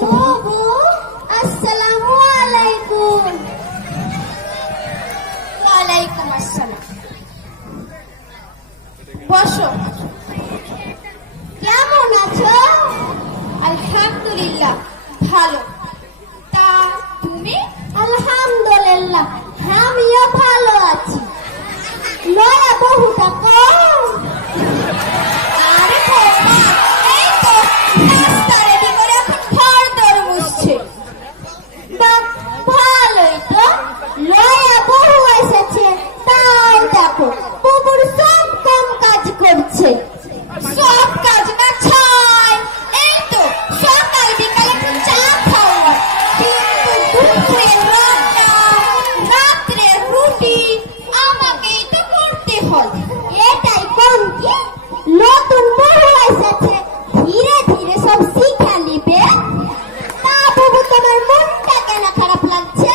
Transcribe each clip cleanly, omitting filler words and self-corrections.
বাবু আসসালামু আলাইকুম। ওয়ালাইকুম আসসালাম। বসো। কেমন আছো? আলহামদুলিল্লাহ ভালো। তা তুমি? আলহামদুলিল্লাহ আমিও ভালো আছি। নয়া বহুটা কম। আরে বৌমা, এই তো নাস্তা রেডি করে এখন ঘর দর মুছছে। বাহ, ভালোই তো। নয়া বহু এসেছে, তাই দেখো বুবুর সব কম কাজ করছে। সব কাজ না ছাই। এই তো সকাল বিকাল একটু চা খাও না, কিন্তু দুপুরে রান্না, রাত্রে রুটি আমাকেই তো করতে হয়। এটাই কম কি? নতুন বউ এসেছে, ধীরে ধীরে সব শিখে নিবে। তা বাবু তোমার মনটা কেন খারাপ লাগছে?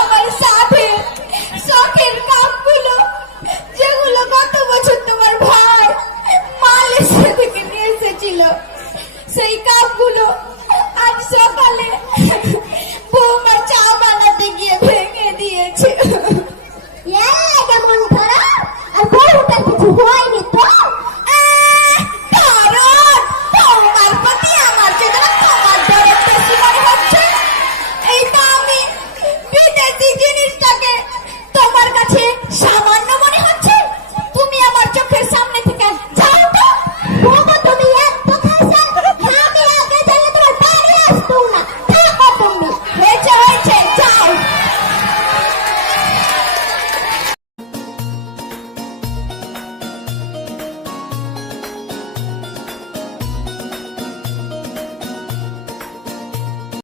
আমার সাথে শখের কাপগুলো, যেগুলো গত বছর তোমার ভাই মালয়েশিয়া থেকে নিয়ে এসেছিল, সেই কাপগুলো আজ সকালে বৌমা চা বানাতে গিয়ে ভেঙে দিয়েছে।